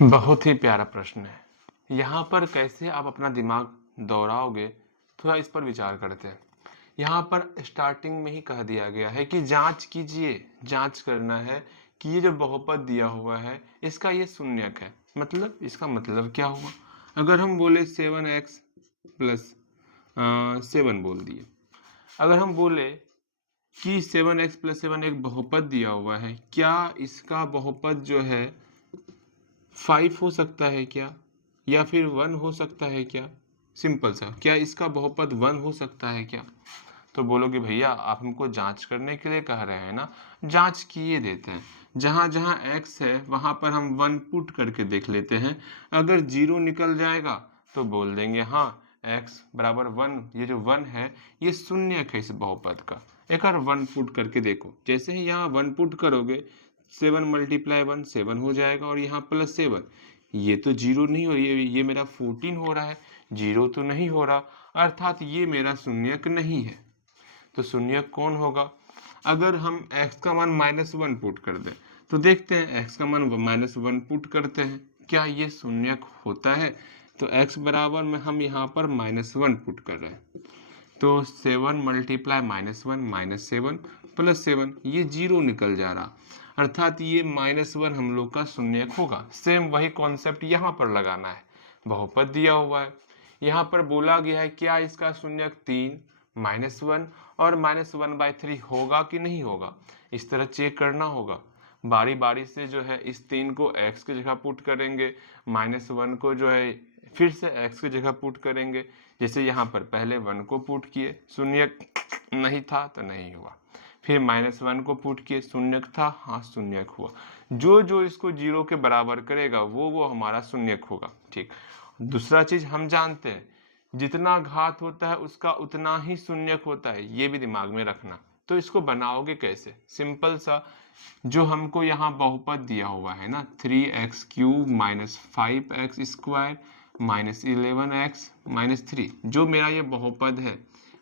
बहुत ही प्यारा प्रश्न है। यहाँ पर कैसे आप अपना दिमाग दौड़ाओगे, थोड़ा इस पर विचार करते हैं। यहाँ पर स्टार्टिंग में ही कह दिया गया है कि जांच कीजिए, जांच करना है कि ये जो बहुपद दिया हुआ है इसका ये शून्यक है। मतलब इसका मतलब क्या हुआ? अगर हम बोले 7x प्लस 7 बोल दिए, अगर हम बोले कि 7x प्लस 7 एक बहुपद दिया हुआ है, क्या इसका बहुपद जो है 5 हो सकता है क्या, या फिर 1 हो सकता है क्या? सिंपल सा, क्या इसका बहुपद 1 हो सकता है क्या? तो बोलोगे भैया आप हमको जांच करने के लिए कह रहे हैं ना, जांच किए देते हैं। जहां जहां x है वहां पर हम 1 पुट करके देख लेते हैं। अगर 0 निकल जाएगा तो बोल देंगे हाँ x बराबर 1, ये जो 1 है ये शून्यक है इस बहुपद का। एक बार 1 पुट करके देखो, जैसे ही यहाँ 1 पुट करोगे 7 मल्टीप्लाई 1 7 हो जाएगा, और यहाँ प्लस 7, ये तो 0 नहीं हो, ये मेरा 14 हो रहा है, 0 तो नहीं हो रहा, अर्थात ये मेरा शून्यक नहीं है। तो शून्यक कौन होगा? अगर हम x का मान -1 पुट कर दें तो देखते हैं x का मान -1 पुट करते हैं, क्या ये शून्यक होता है? तो x बराबर में हम यहाँ पर -1 पुट कर रहे हैं, तो 7 मल्टीप्लाई -1 -7 प्लस 7, ये 0 निकल जा रहा, अर्थात ये -1 हम लोग का शून्यक होगा। सेम वही कॉन्सेप्ट यहाँ पर लगाना है। बहुपद दिया हुआ है, यहाँ पर बोला गया है क्या इसका शून्यक 3 -1 और -1/3 होगा कि नहीं होगा, इस तरह चेक करना होगा। बारी बारी से जो है इस 3 को x की जगह पुट करेंगे, -1 को जो है फिर से x की जगह पुट करेंगे। जैसे यहाँ पर पहले 1 को पुट किए, शून्यक नहीं था तो नहीं हुआ, फिर -1 को पुट किए, शून्यक था, हाँ शून्यक हुआ। जो जो इसको 0 के बराबर करेगा वो हमारा शून्यक होगा। ठीक, दूसरा चीज हम जानते हैं जितना घात होता है उसका उतना ही शून्यक होता है, ये भी दिमाग में रखना। तो इसको बनाओगे कैसे? सिंपल सा, जो हमको यहाँ बहुपद दिया हुआ है ना 3x³ - 5x² -11x - 3, जो मेरा ये बहुपद है,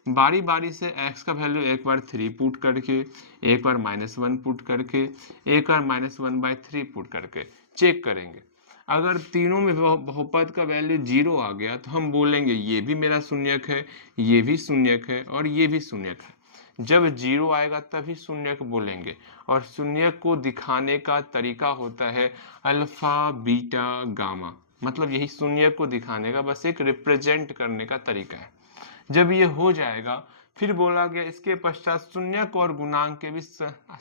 बारी बारी से x का वैल्यू एक बार 3 पुट करके, एक बार -1 पुट करके, एक बार -1/3 पुट करके चेक करेंगे। अगर तीनों में बहुपद का वैल्यू 0 आ गया तो हम बोलेंगे ये भी मेरा शून्यक है, ये भी शून्यक है और ये भी शून्यक है। जब 0 आएगा तभी शून्यक बोलेंगे, और शून्यक को दिखाने का तरीका होता है अल्फा बीटा गामा। मतलब यही शून्यक को दिखाने का बस एक रिप्रेजेंट करने का तरीका है। जब ये हो जाएगा फिर बोला गया इसके पश्चात शून्यक और गुणांक के बीच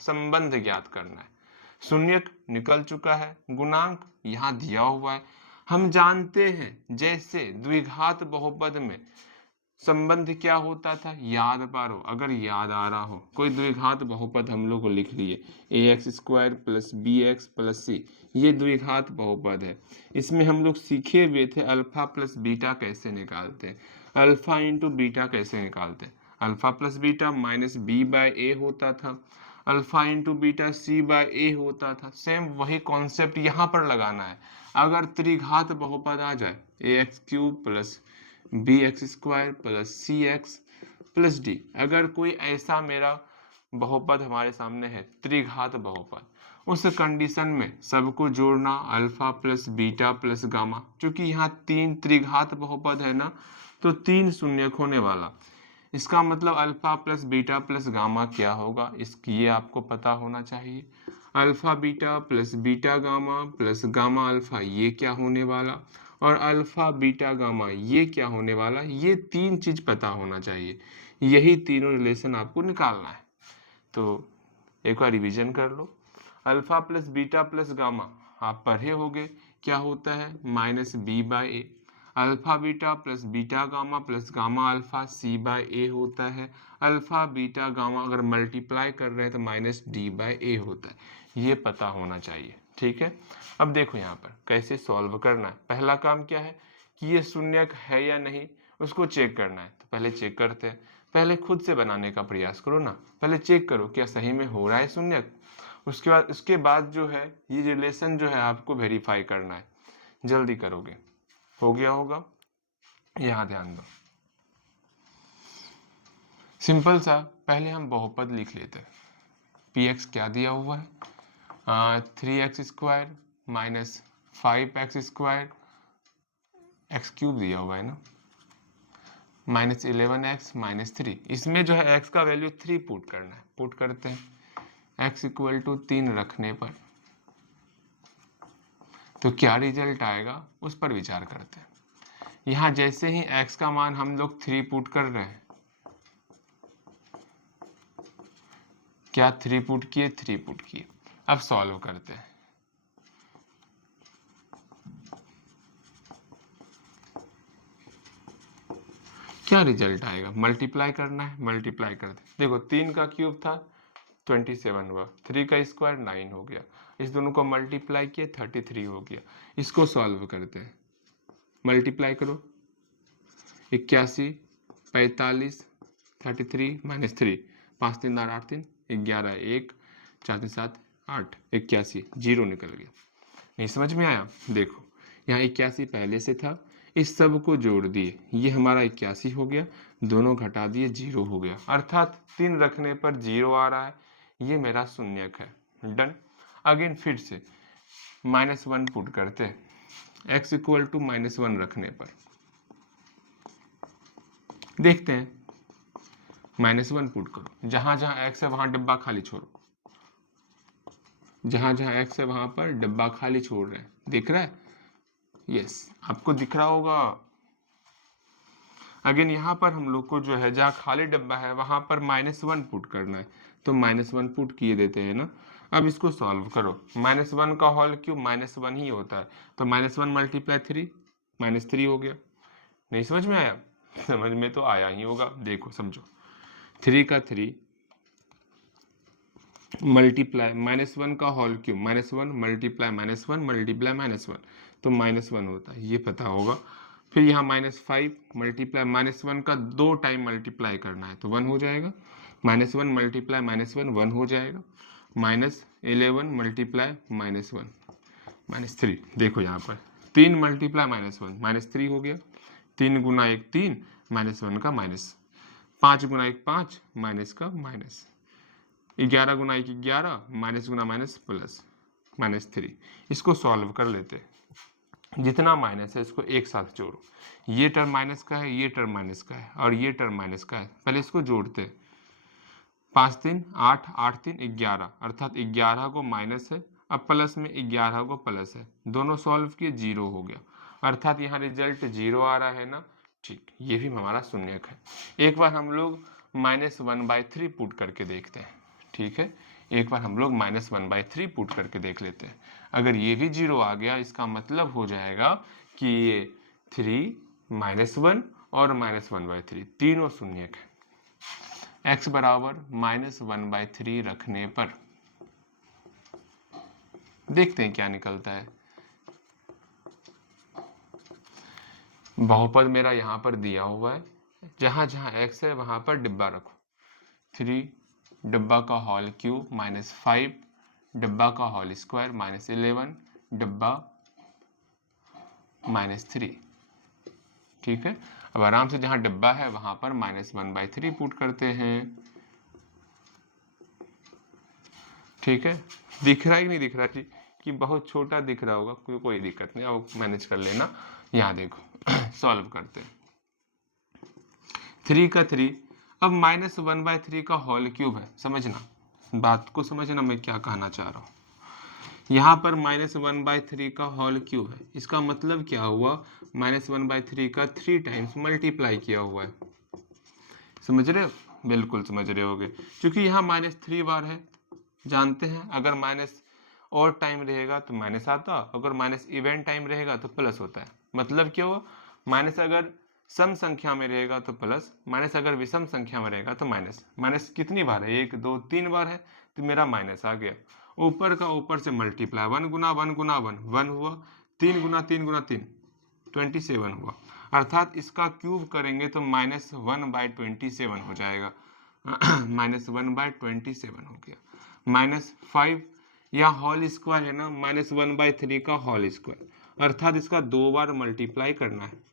संबंध ज्ञात करना है। शून्यक निकल चुका है, गुणांक यहाँ दिया हुआ है। हम जानते हैं जैसे द्विघात बहुपद में संबंध क्या होता था, याद पारो, अगर याद आ रहा हो, कोई द्विघात बहुपद हम लोग को लिख लिए ax² + bx + c, ये द्विघात बहुपद है। इसमें हम लोग सीखे हुए थे अल्फा प्लस बीटा कैसे निकालते हैं, अल्फा इंटू बीटा कैसे निकालते हैं। अल्फा प्लस बीटा -b/a होता था, अल्फा इंटू बीटा c/a होता था। सेम वही कॉन्सेप्ट यहाँ पर लगाना है। अगर त्रिघात बहुपद आ जाए ax³ + bx² + cx + d, अगर कोई ऐसा मेरा बहुपद हमारे सामने है त्रिघात बहुपद, उस कंडीशन में सबको जोड़ना alpha plus beta plus gamma, क्योंकि यहाँ 3 त्रिघात बहुपद है ना, तो 3 शून्यक होने वाला। इसका मतलब alpha plus beta plus gamma क्या होगा, इसकी ये आपको पता होना चाहिए। Alpha beta plus beta gamma plus gamma alpha, ये क्या होने वाला, और अल्फा बीटा गामा ये क्या होने वाला, ये 3 चीज पता होना चाहिए। यही तीनों रिलेशन आपको निकालना है। तो एक बार रिवीजन कर लो। Alpha plus beta plus gamma आप पढ़े होगे क्या होता है, -b/a। Alpha beta plus beta gamma plus gamma alpha c/a होता है। अल्फा बीटा गामा अगर मल्टीप्लाई कर रहे हैं तो -d/a होता है। ये पता होना चाहिए, ठीक है। अब देखो यहाँ पर कैसे सॉल्व करना है। पहला काम क्या है कि ये शून्यक है या नहीं, उसको चेक करना है। तो पहले चेक करते हैं, पहले खुद से बनाने का प्रयास करो ना, पहले चेक करो क्या सही में हो रहा है शून्यक। उसके बाद जो है ये रिलेशन जो है आपको वेरीफाई करना है, जल्दी करोगे। हो गया होगा, यहाँ ध्यान दो। सिंपल सा, पहले हम बहुपद लिख लेते हैं। px क्या दिया हुआ है, 3x² 5x² एक्स क्यूब दिया हुआ है ना, -11x -3, इसमें जो है x का वैल्यू 3 पुट करना है, पुट करते हैं x = 3 रखने पर तो क्या रिजल्ट आएगा उस पर विचार करते हैं। यहाँ जैसे ही x का मान हम लोग 3 पुट कर रहे हैं, क्या 3 पुट किए, 3 पुट किए। अब सॉल्व करते हैं। क्या रिजल्ट आएगा, मल्टीप्लाई करना है, मल्टीप्लाई करते हैं। देखो 3 का क्यूब था 27 हुआ, 3 का स्क्वायर 9 हो गया, इस दोनों को मल्टीप्लाई किए 33 हो गया। इसको सॉल्व करते हैं, मल्टीप्लाई करो 81 45 33 -3, 5 3 8 3 11 1 4 3 7 8 81 0 निकल गया। नहीं समझ में आया, देखो यहाँ 81 पहले से था, इस सब को जोड़ दिए, ये हमारा 81 हो गया, दोनों घटा दिए 0 हो गया, अर्थात 3 रखने पर 0 आ रहा है, ये मेरा शून्यक है। डन। अगेन फिर से -1 पुट करते हैं, x = -1 रखने पर देखते हैं, -1 पुट करो, जहां जहां x है वहां डब्बा खाली छोड़ो, जहां जहां x है वहां पर डब्बा खाली छोड़ रहे हैं, दिख रहा है, यस आपको दिख रहा होगा। अगेन यहाँ पर हम लोग को जो है जहाँ खाली डब्बा है वहां पर -1 पुट करना है, तो -1 पुट किए देते हैं ना। अब इसको सॉल्व करो, -1 का होल क्यूब -1 ही होता है, तो -1 × 3 -3 हो गया। नहीं समझ में आया, समझ में तो आया ही होगा, देखो समझो 3 का 3 मल्टीप्लाई -1 का होल क्यूब -1 मल्टीप्लाई -1 मल्टीप्लाई -1, तो -1 होता है, ये पता होगा। फिर यहाँ -5 मल्टीप्लाई -1 का 2 टाइम मल्टीप्लाई करना है तो 1 हो जाएगा, -1 मल्टीप्लाई -1 1 हो जाएगा, -11 मल्टीप्लाई -1 -3, देखो यहाँ पर 3 मल्टीप्लाई -1 -3 हो गया, 3 गुना 1 3 -1 का माइनस, 5 गुना 1 5 माइनस का माइनस, 11 गुना 1 11 माइनस गुना माइनस प्लस -3। इसको सॉल्व कर लेते हैं, जितना माइनस है इसको एक साथ जोड़ो, ये टर्म माइनस का है, ये टर्म माइनस का है और ये टर्म माइनस का है, पहले इसको जोड़ते हैं। 5 3 8 8 3 11, अर्थात 11 को माइनस है, अब प्लस में 11 को प्लस है, दोनों सॉल्व किए 0 हो गया, अर्थात यहाँ रिजल्ट 0 आ रहा है ना। ठीक, ये भी हमारा शून्यक है। एक बार हम लोग -1/3 पुट करके देखते हैं, ठीक है, एक बार हम लोग -1/3 पुट करके देख लेते हैं। अगर ये भी 0 आ गया, इसका मतलब हो जाएगा कि ये 3 -1 और -1/3 तीनों शून्यक है। x बराबर -1/3 रखने पर देखते हैं क्या निकलता है। बहुपद मेरा यहाँ पर दिया हुआ है, जहां जहां x है वहां पर डिब्बा रखो, 3 डब्बा का होल क्यूब -5 डब्बा का होल स्क्वायर -11 डब्बा -3, ठीक है। अब आराम से जहां डब्बा है वहां पर -1/3 पुट करते हैं, ठीक है। दिख रहा ही नहीं दिख रहा जी, कि बहुत छोटा दिख रहा होगा, कोई दिक्कत नहीं, अब मैनेज कर लेना। यहाँ देखो सॉल्व करते हैं, 3 का 3, अब -1/3 का होल क्यूब है, समझना बात को, समझना मैं क्या कहना चाह रहा हूँ। यहाँ पर -1/3 का होल क्यूब है, इसका मतलब क्या हुआ, -1/3 का 3 टाइम्स मल्टीप्लाई किया हुआ है, समझ रहे हो, बिल्कुल समझ रहे होगे, क्योंकि यहाँ -3 बार है, जानते हैं अगर माइनस और टाइम रहेगा तो माइनस आता, अगर माइनस इवेंट टाइम रहेगा तो प्लस होता है। मतलब क्या हुआ, माइनस अगर सम संख्या में रहेगा तो प्लस, माइनस अगर विषम संख्या में रहेगा तो माइनस। माइनस कितनी बार है, 1 2 3 बार है, तो मेरा माइनस आ गया। ऊपर का ऊपर से मल्टीप्लाई, 1 गुना 1 गुना 1 1 हुआ, 3 गुना 3 गुना 3 27 हुआ, अर्थात इसका क्यूब करेंगे तो -1/27 हो जाएगा, -1/27 हो गया। -5 या होल स्क्वायर है ना, -1/3 का होल स्क्वायर, अर्थात इसका 2 बार मल्टीप्लाई करना है।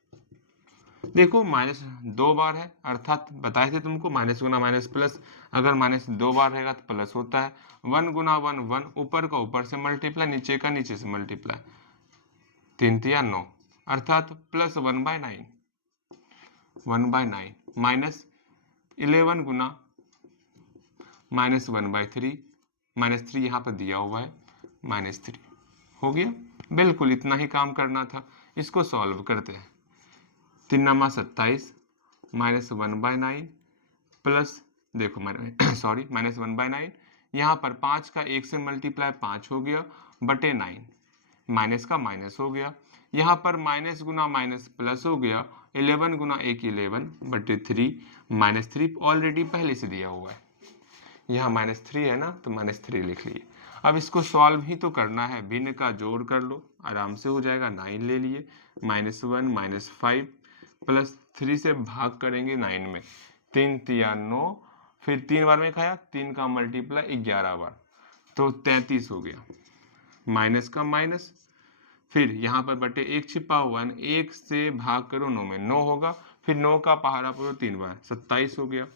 देखो -2 बार है, अर्थात बताए थे तुमको माइनस गुना माइनस प्लस, अगर -2 बार रहेगा तो प्लस होता है। 1 गुना 1 1, ऊपर का ऊपर से मल्टीप्लाई, नीचे का नीचे से मल्टीप्लाई, 3 तिया 9 अर्थात प्लस 1/9 माइनस 11 गुना -1/3 -3 यहाँ पर दिया हुआ है -3 हो गया। बिल्कुल इतना ही काम करना था। इसको सॉल्व करते हैं। 3 नमा 27 -1/9 प्लस देखो सॉरी -1/9 यहाँ पर 5 का 1 से मल्टीप्लाई 5 हो गया बटे 9 माइनस का माइनस हो गया। यहाँ पर माइनस गुना माइनस प्लस हो गया 11 गुना 1 11 बटे 3 -3 ऑलरेडी पहले से दिया हुआ है। यहाँ -3 है ना तो -3 लिख लिए। अब इसको सॉल्व ही तो करना है। भिन्न का जोड़ कर लो आराम से हो जाएगा। 9 ले लिए -1 -5 प्लस 3 से भाग करेंगे 9 में 3 तिया 9 फिर 3 बार में खाया 3 का मल्टीप्लाई 11 बार तो 33 हो गया। माइनस का माइनस फिर यहाँ पर बटे 1 छिपा हुआ है 1 से भाग करो 9 में 9 होगा फिर 9 का पहाड़ा पढ़ो 3 बार 27 हो गया।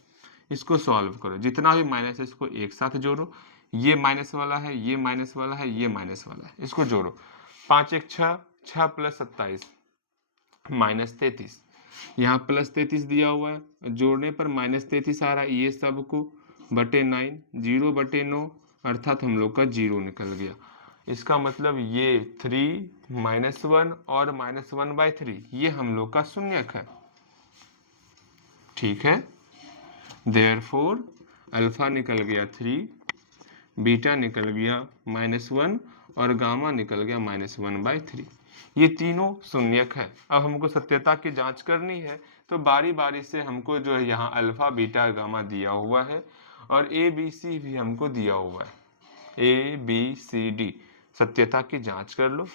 इसको सॉल्व करो जितना भी माइनस है इसको एक साथ जोड़ो। ये माइनस वाला है ये माइनस वाला है ये माइनस वाला है इसको जोड़ो 5 1 6 6 प्लस 27 -33 यहाँ प्लस 33 दिया हुआ है जोड़ने पर -33 आ रहा है। ये सब को बटे 9 0 बटे 9 अर्थात हम लोग का 0 निकल गया। इसका मतलब ये 3 -1 और -1/3 ये हम लोग का शून्यक है। ठीक है। देयरफॉर अल्फा निकल गया 3 बीटा निकल गया -1 और गामा निकल गया -1/3। ये तीनों शून्यक है। अब हमको सत्यता की जांच करनी है तो बारी बारी से हमको जो है यहाँ अल्फा बीटा गामा दिया हुआ है और ए बी सी भी हमको दिया हुआ है। ABCD सत्यता की जांच कर लो।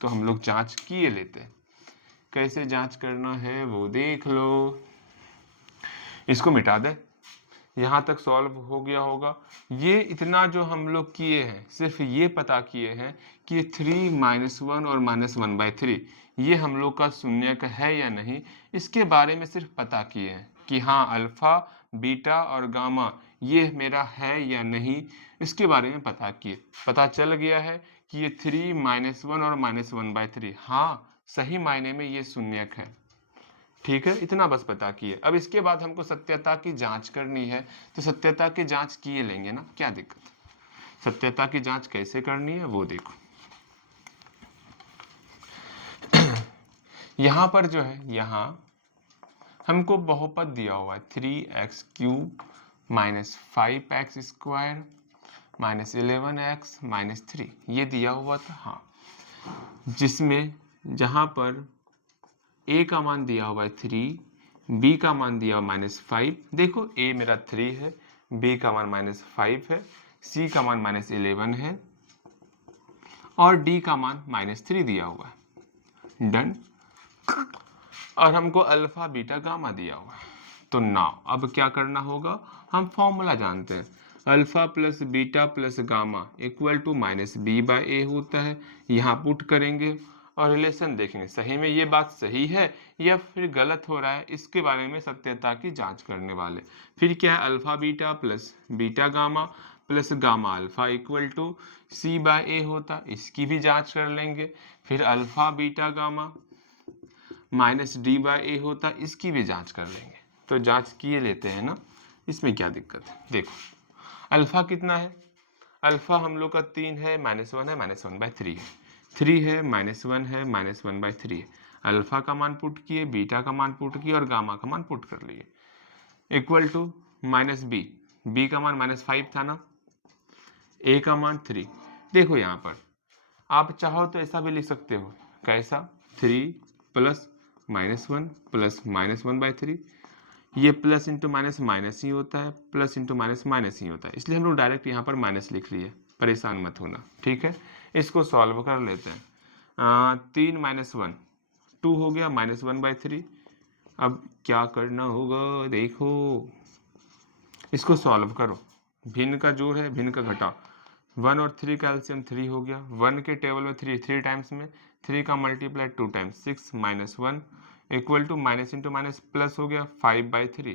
तो हम लोग जांच किए लेते हैं। कैसे जांच करना है वो देख लो। इसको मिटा दे। यहाँ तक सॉल्व हो गया होगा। ये इतना जो हम लोग किए हैं सिर्फ ये पता किए हैं कि 3 -1 और -1/3 ये हम लोग का शून्यक है या नहीं। इसके बारे में सिर्फ पता किए हैं कि हाँ अल्फा बीटा और गामा ये मेरा है या नहीं। इसके बारे में पता किए पता चल गया है कि ये 3 -1 और -1/3 हाँ सही मायने में ये शून्यक है। ठीक है इतना बस पता किए। अब इसके बाद हमको सत्यता की जांच करनी है तो सत्यता की जांच किए लेंगे ना क्या दिक्कत। सत्यता की जांच कैसे करनी है वो देखो। यहाँ पर जो है यहाँ हमको बहुपद दिया हुआ है 3x³ -5x² -11x -3 ये दिया हुआ था। हाँ जिसमें जहाँ पर a का मान दिया हुआ है 3 b का मान दिया हुआ -5 देखो a मेरा 3 है b का मान -5 है c का मान -11 है और d का मान -3 दिया हुआ है। डन। और हमको अल्फा बीटा गामा दिया हुआ है। तो नाउ अब क्या करना होगा हम फॉर्मूला जानते हैं। Alpha plus beta plus gamma equal to -b/a होता है। यहाँ पुट करेंगे और रिलेशन देखेंगे सही में ये बात सही है या फिर गलत हो रहा है। इसके बारे में सत्यता की जांच करने वाले। फिर क्या है alpha beta plus beta gamma plus gamma alpha equal to c/a होता। इसकी भी जांच कर लेंगे। फिर अल्फा बीटा गामा -d/a होता इसकी भी जांच कर लेंगे। तो जांच किए लेते हैं ना इसमें क्या दिक्कत है। देखो अल्फा कितना है अल्फा हम लोग का 3 है -1 है -1/3 है 3 है -1 है -1/3 है। अल्फा का मान पुट किए बीटा का मान पुट किए और गामा का मान पुट कर लिए इक्वल टू -b b का मान -5 था ना a का मान 3। देखो यहाँ पर आप चाहो तो ऐसा भी लिख सकते हो कैसा 3 प्लस -1 प्लस -1/3 ये प्लस इंटू माइनस माइनस ही होता है प्लस इंटू माइनस माइनस ही होता है। इसलिए हम लोग डायरेक्ट यहाँ पर माइनस लिख लिए। परेशान मत होना ठीक है। इसको सॉल्व कर लेते हैं। 3 -1 2 हो गया -1/3। अब क्या करना होगा देखो इसको सॉल्व करो। भिन्न का जोड़ है भिन्न का घटाओ 1 और 3 का एलसीएम 3 हो गया। 1 के टेबल में 3 टाइम्स में 3 का multiply 2 times 6 -1 equal to minus into minus plus हो गया 5/3।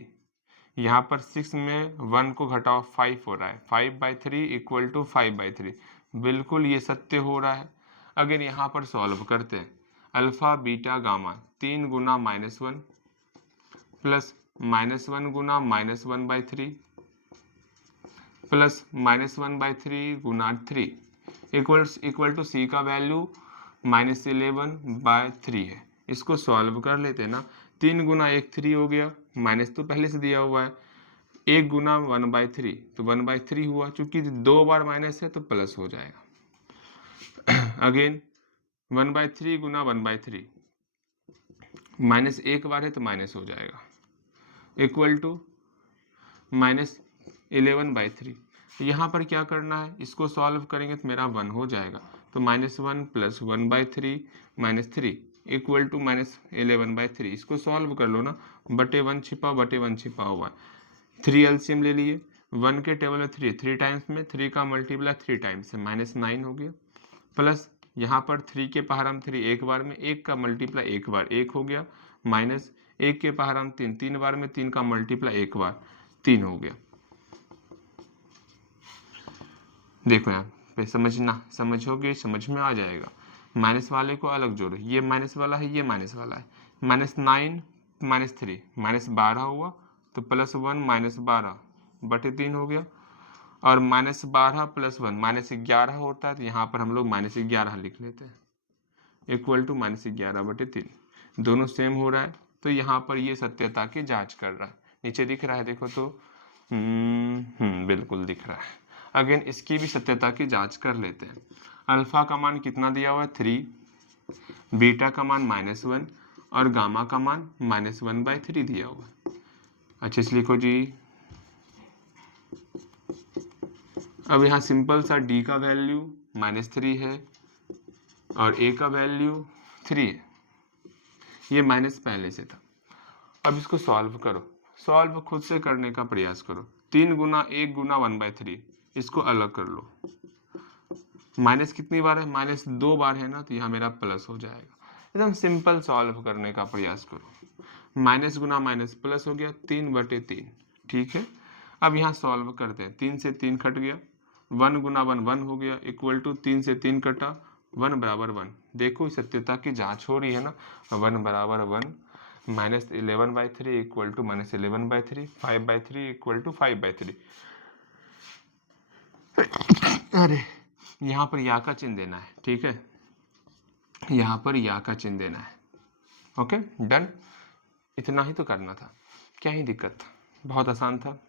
यहाँ पर 6 में 1 को घटाओ 5 हो रहा है 5/3 इक्वल टू 5/3 बिल्कुल ये सत्य हो रहा है। अगर यहाँ पर सॉल्व करते हैं अल्फा बीटा गामा 3 गुना -1 प्लस -1 गुना -1/3 प्लस -1/3 गुना 3 इक्वल टू सी का वैल्यू -11/3 है। इसको सॉल्व कर लेते हैं ना। 3 गुना 1 3 हो गया, माइनस तो पहले से दिया हुआ है। 1 गुना 1/3 तो 1/3 हुआ, चूंकि 2 बार माइनस है तो प्लस हो जाएगा। अगेन 1/3 गुना 1/3 माइनस 1 बार है तो माइनस हो जाएगा, इक्वल टू -11/3। यहाँ पर क्या करना है, इसको सॉल्व करेंगे तो मेरा 1 हो जाएगा, तो -1 प्लस 1/3 -3 इक्वल टू -11/3। इसको सॉल्व कर लो ना, बटे 1 छिपा बटे 1 छिपा हुआ है। 3 एलसीएम ले लिए, 1 के टेबल में 3 टाइम्स में 3 का मल्टीप्लाई 3 टाइम्स से -9 हो गया, प्लस यहाँ पर 3 के पहाड़ हम 3 एक बार में, 1 का मल्टीप्लाई एक बार 1 हो गया, माइनस 1 के पहाड़ हम 3 बार में, 3 का मल्टीप्लाई एक बार 3 हो गया। देखो यहाँ पे समझोगे, समझ में आ जाएगा। माइनस वाले को अलग जोड़ो, ये माइनस वाला है, ये माइनस वाला है। -9 -3 -12 हुआ, तो +1 -12 बटे 3 हो गया, और -12 + 1 -11 होता है, तो यहाँ पर हम लोग -11 लिख लेते हैं, इक्वल टू -11 बटे 3। दोनों सेम हो रहा है, तो यहाँ पर ये सत्यता की जांच कर रहा है। नीचे दिख रहा है, देखो तो बिल्कुल दिख रहा है। अगेन इसकी भी सत्यता की जांच कर लेते हैं। अल्फा का मान कितना दिया हुआ है 3, बीटा का मान -1 और गामा का मान -1/3 दिया हुआ है। अच्छे से लिखो जी। अब यहाँ सिंपल सा d का वैल्यू -3 है और a का वैल्यू 3 है, ये माइनस पहले से था। अब इसको सॉल्व करो, सॉल्व खुद से करने का प्रयास करो। 3 गुना 1 गुना 1/3, इसको अलग कर लो। माइनस कितनी बार है, -2 बार है ना, तो यहाँ मेरा प्लस हो जाएगा। एकदम सिंपल सॉल्व करने का प्रयास करो। माइनस गुना माइनस प्लस हो गया, 3/3, ठीक है। अब यहाँ सॉल्व करते हैं, 3 से 3 कट गया, 1 गुना 1 1 हो गया, इक्वल टू 3 से 3 कटा, 1 बराबर 1। देखो सत्यता की जांच हो रही है ना, 1 बराबर 1, -11/3 इक्वल टू -11/3, 5/3 इक्वल टू 5/3। अरे यहाँ पर या का चिन्ह देना है, ठीक है, यहाँ पर या का चिन्ह देना है। ओके डन, इतना ही तो करना था, क्या ही दिक्कत था, बहुत आसान था।